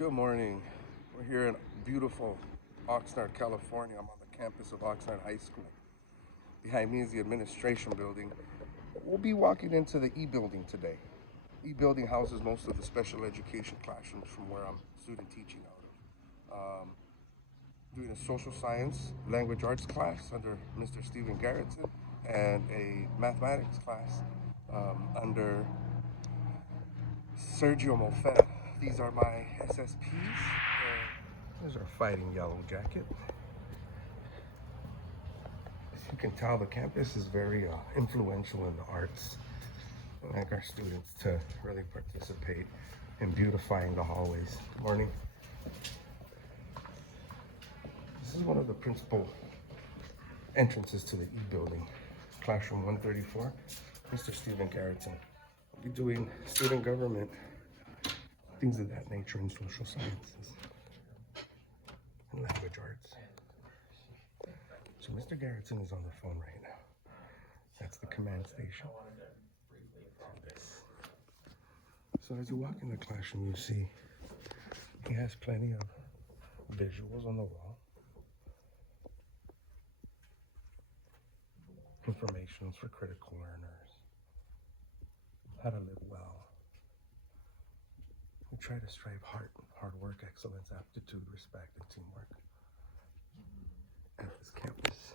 Good morning. We're here in beautiful Oxnard, California. I'm on the campus of Oxnard High School. Behind me is the administration building. We'll be walking into the E building today. E building houses most of the special education classrooms from where I'm student teaching out of. Doing a social science language arts class under Mr. Stephen Garrettson and a mathematics class under Sergio Mofetta. These are my SSPs. There's our fighting yellow jacket. As you can tell, the campus is very influential in the arts. I'd like our students to really participate in beautifying the hallways. Good morning. This is one of the principal entrances to the E building, classroom 134, Mr. Stephen Garrettson. We'll be doing student government, things of that nature in social sciences and language arts. So Mr. Garrettson is on the phone right now. That's the command station. So as you walk in the classroom, you see he has plenty of visuals on the wall. Informations for critical learners. How to live well. We try to strive hard work, excellence, aptitude, respect, and teamwork at this campus.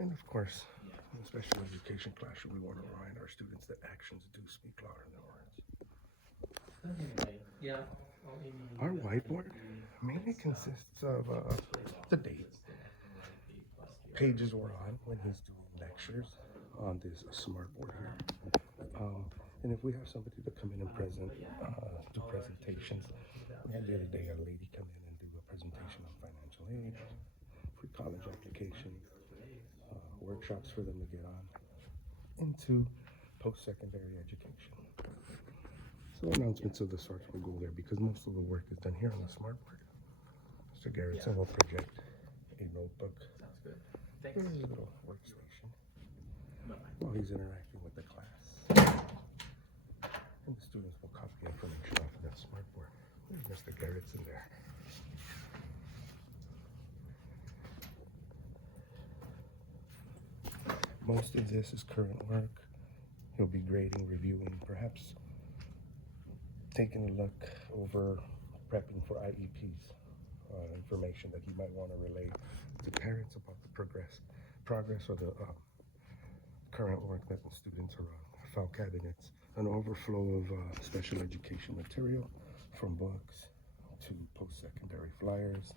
And of course, in the special education classroom, we want to remind our students that actions do speak louder than words. Our whiteboard mainly consists of the date, pages we're on when he's doing lectures on this smart board here. And if we have somebody to come in and do presentations, we had the other day a lady come in and do a presentation on financial aid, free college applications, workshops for them to get on into post-secondary education. So announcements of the sorts will go there because most of the work is done here on the smart board. Mr. Garrettson will project a notebook. This is a little workstation while he's interacting with the class. And the students will copy information off of that smart board. There's Mr. Garrettson there. Most of this is current work. He'll be grading, reviewing, perhaps taking a look over prepping for IEPs, information that he might want to relay to parents about the progress or the current work that the students are on. File cabinets, an overflow of special education material from books to post-secondary flyers,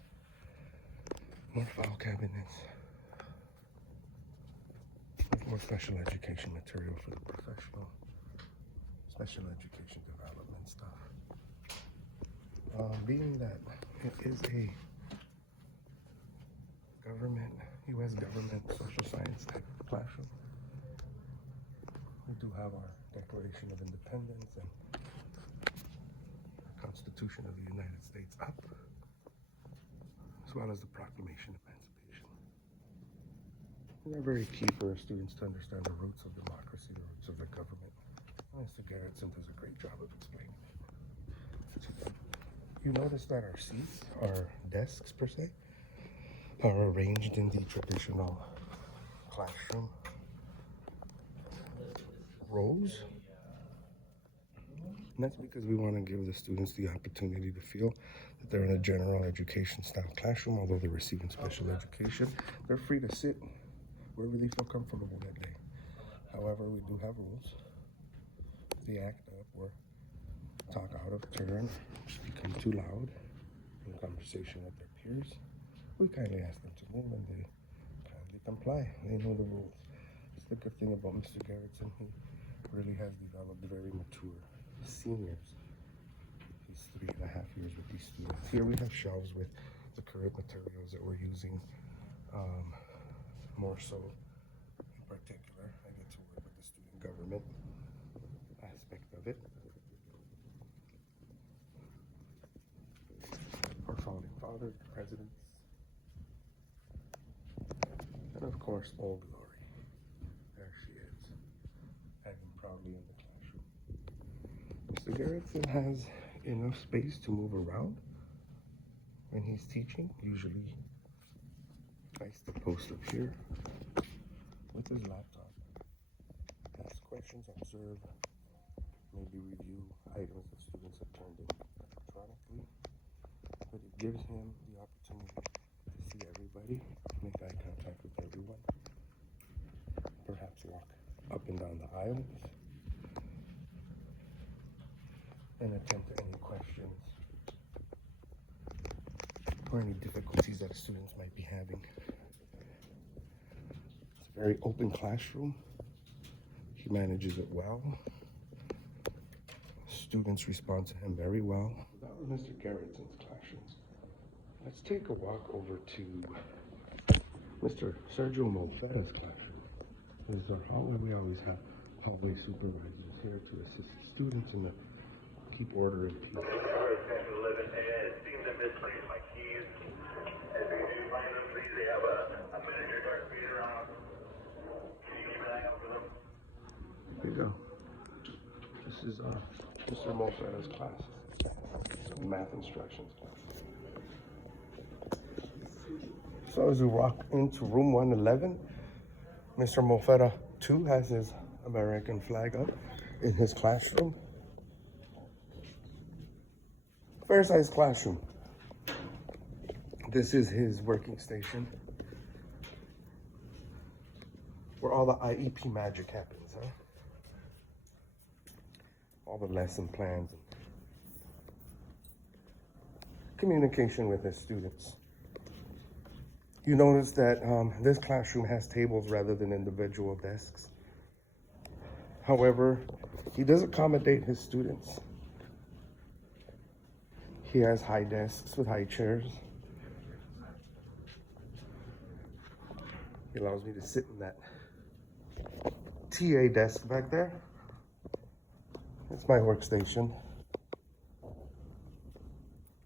more file cabinets, more special education material for the professional, special education development stuff. Being that it is a U.S. government social science type classroom, we do have our Declaration of Independence and the Constitution of the United States up, as well as the Proclamation of Emancipation. And they're very key for our students to understand the roots of democracy, the roots of the government. Mr. Garrettson does a great job of explaining it. You notice that our seats, our desks per se, are arranged in the traditional classroom rows. And that's because we want to give the students the opportunity to feel that they're in a general education style classroom. Although they're receiving special education, they're free to sit wherever they feel comfortable that day. However, we do have rules. If they act up or talk out of turn, become too loud in conversation with their peers, we kindly ask them to move and they kindly comply. They know the rules. It's the good thing about Mr. Garrettson. He really has developed very mature seniors. He's 3.5 years with these students. Here we have shelves with the current materials that we're using. More so, in particular, I get to work with the student government aspect of it. Our founding fathers, presidents, and of course, Old Glory. There she is, hanging proudly in the classroom. Mr. Garrettson has enough space to move around when he's teaching. Usually likes to post up here with his laptop, ask questions, observe, maybe review items that students have turned in electronically. But it gives him the opportunity to see everybody, make eye contact with everyone, perhaps walk up and down the aisles, and attend to any questions or any difficulties that students might be having. It's a very open classroom. He manages it well. Students respond to him very well. That was Mr. Garrettson's classroom. Let's take a walk over to Mr. Sergio Molfetta's classroom. This is our hallway. We always have hallway supervisors here to assist students in the keep order in peace. It seems I misplaced my keys. As you do find them, please, they have a miniature dark meter on them. Can you keep an eye out for them? Here you go. This is Mr. Molfetta's class, math instructions class. So as we walk into room 111, Mr. Molfetta too has his American flag up in his classroom. Fair-sized classroom. This is his working station, where all the IEP magic happens, huh? All the lesson plans and communication with his students. You notice that this classroom has tables rather than individual desks. However, he does accommodate his students. He has high desks with high chairs. He allows me to sit in that TA desk back there. It's my workstation.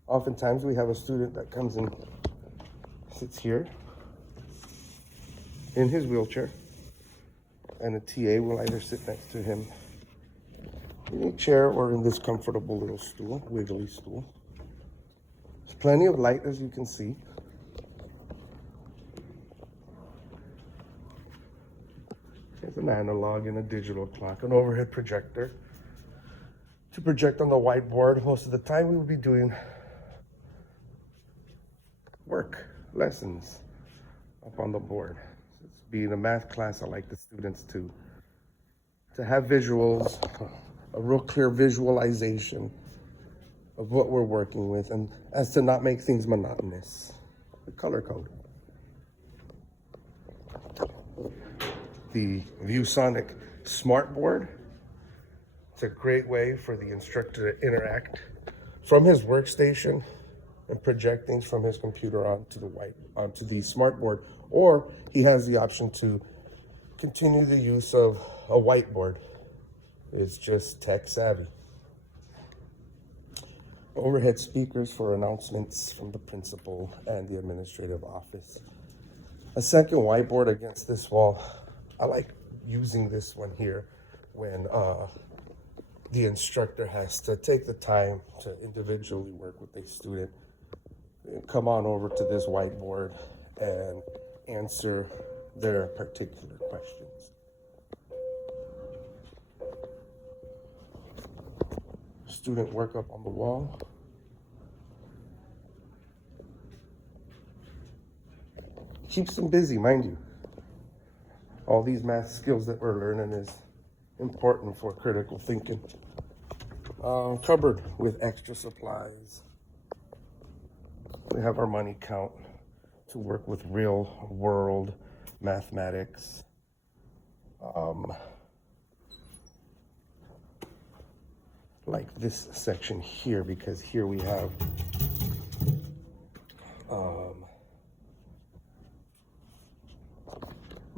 Oftentimes we have a student that comes and sits here in his wheelchair, and a TA will either sit next to him in a chair or in this comfortable little stool, wiggly stool. There's plenty of light, as you can see. There's an analog and a digital clock, an overhead projector to project on the whiteboard. Most of the time we will be doing work, lessons up on the board. Since being a math class, I like the students to have visuals, a real clear visualization of what we're working with, and as to not make things monotonous. The color code. The ViewSonic Smartboard. It's a great way for the instructor to interact from his workstation and project things from his computer onto the smartboard, or he has the option to continue the use of a whiteboard. It's just tech savvy. Overhead speakers for announcements from the principal and the administrative office. A second whiteboard against this wall. I like using this one here when the instructor has to take the time to individually work with a student. Come on over to this whiteboard and answer their particular questions. Student work up on the wall. Keeps them busy, mind you. All these math skills that we're learning is important for critical thinking. Cupboard with extra supplies. We have our money count to work with real world mathematics. Like this section here, because here we have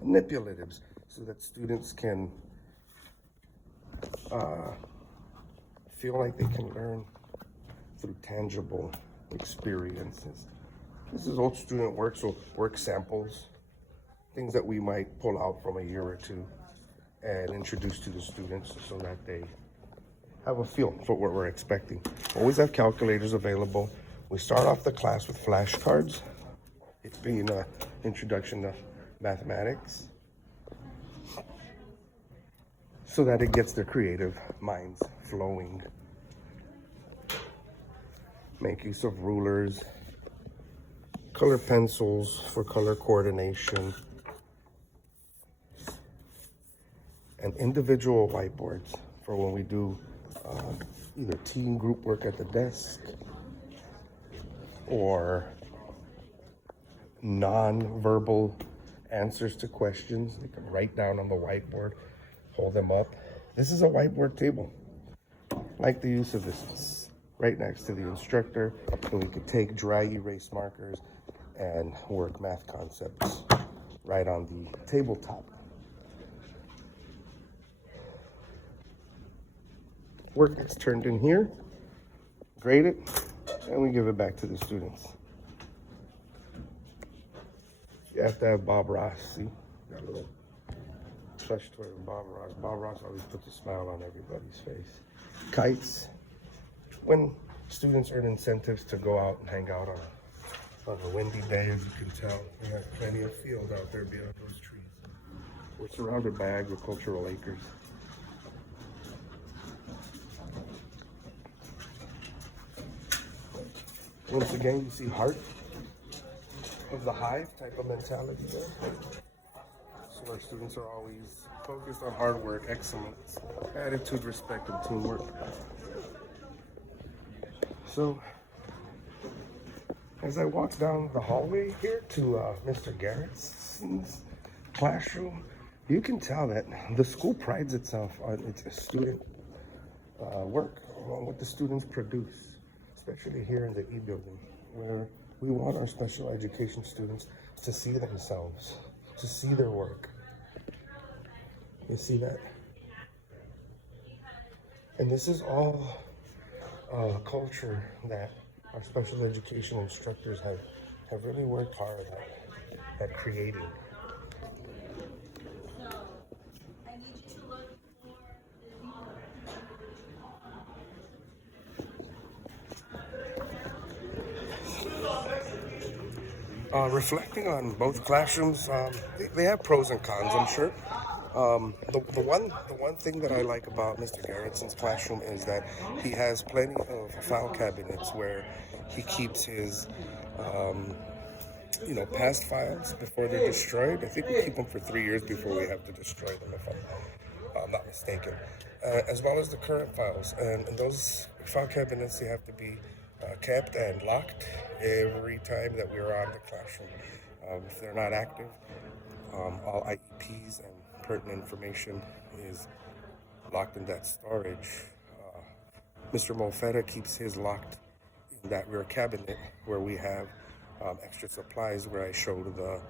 manipulatives, so that students can feel like they can learn through tangible experiences. This is old student work, so work samples, things that we might pull out from a year or two and introduce to the students so that they have a feel for what we're expecting. Always have calculators available. We start off the class with flashcards, it being an introduction to mathematics, so that it gets their creative minds flowing. Make use of rulers, color pencils for color coordination, and individual whiteboards for when we do either team group work at the desk or non-verbal answers to questions. They can write down on the whiteboard, hold them up. This is a whiteboard table. I like the use of this. It's right next to the instructor, and we could take dry erase markers and work math concepts right on the tabletop. Work gets turned in here, grade it, and we give it back to the students. You have to have Bob Ross, see? Got a little plush toy with Bob Ross. Bob Ross always puts a smile on everybody's face. Kites. When students earn incentives to go out and hang out on a windy day, as you can tell, we have plenty of field out there beyond those trees. We're surrounded by agricultural acres. Once again, you see heart of the hive type of mentality there. So our students are always focused on hard work, excellence, attitude, respect, and teamwork. So as I walk down the hallway here to Mr. Garrett's classroom, you can tell that the school prides itself on its student work, on what the students produce, especially here in the E building, where we want our special education students to see themselves, to see their work. You see that? And this is all culture that our special education instructors have really worked hard at creating. Reflecting on both classrooms, they have pros and cons, I'm sure. The one thing that I like about Mr. Garrettson's classroom is that he has plenty of file cabinets where he keeps his past files before they're destroyed. I think we keep them for 3 years before we have to destroy them, if I'm not mistaken. As well as the current files, and those file cabinets, they have to be kept and locked every time that we're on the classroom. If they're not active, all IEPs and pertinent information is locked in that storage. Mr. Molfetta keeps his locked in that rear cabinet where we have extra supplies, where I showed the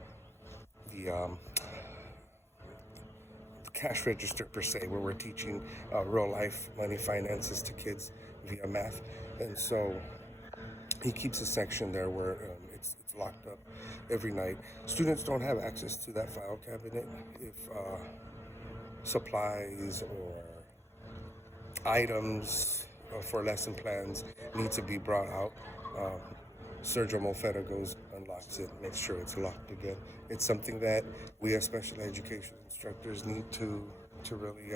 cash register per se, where we're teaching real life money finances to kids via math. And so he keeps a section there where it's locked up every night. Students don't have access to that file cabinet if supplies or items for lesson plans need to be brought out. Sergio Molfetta goes, unlocks it, makes sure it's locked again. It's something that we as special education instructors need to really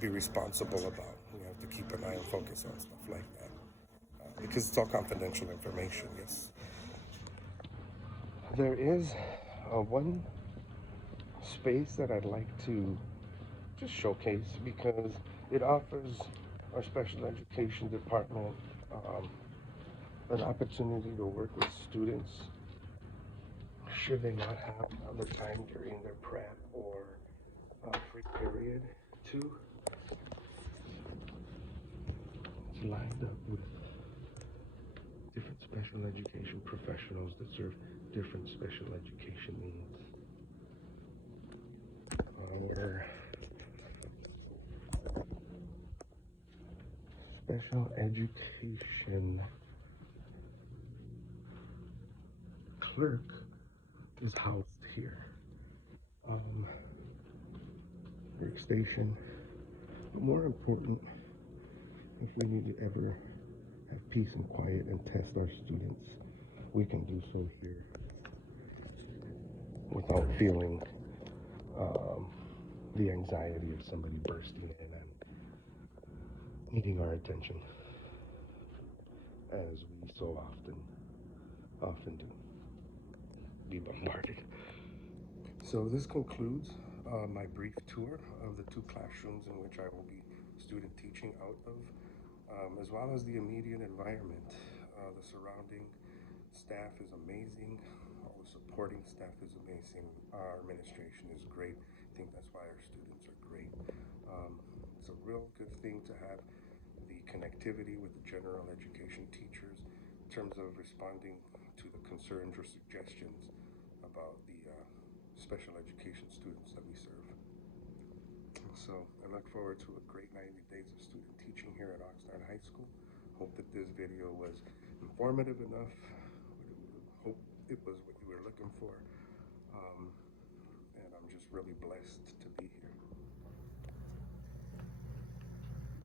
be responsible about. We have to keep an eye and focus on stuff like that because it's all confidential information, yes. There is one space that I'd like to just showcase because it offers our special education department an opportunity to work with students should they not have other time during their prep or free period to. It's lined up with different special education professionals that serve different special education needs. Our special education clerk is housed here. Workstation, but more important, if we need to ever have peace and quiet and test our students, we can do so here without feeling um, the anxiety of somebody bursting in and needing our attention, as we so often do, be bombarded. So this concludes my brief tour of the two classrooms in which I will be student teaching out of, as well as the immediate environment. The surrounding staff is amazing. All the supporting staff is amazing. Our administration is great. I think that's why our students are great. It's a real good thing to have the connectivity with the general education teachers in terms of responding to the concerns or suggestions about the special education students that we serve. So I look forward to a great 90 days of student teaching here at Oxnard High School. Hope that this video was informative enough. Hope it was what you were looking for. And I'm just really blessed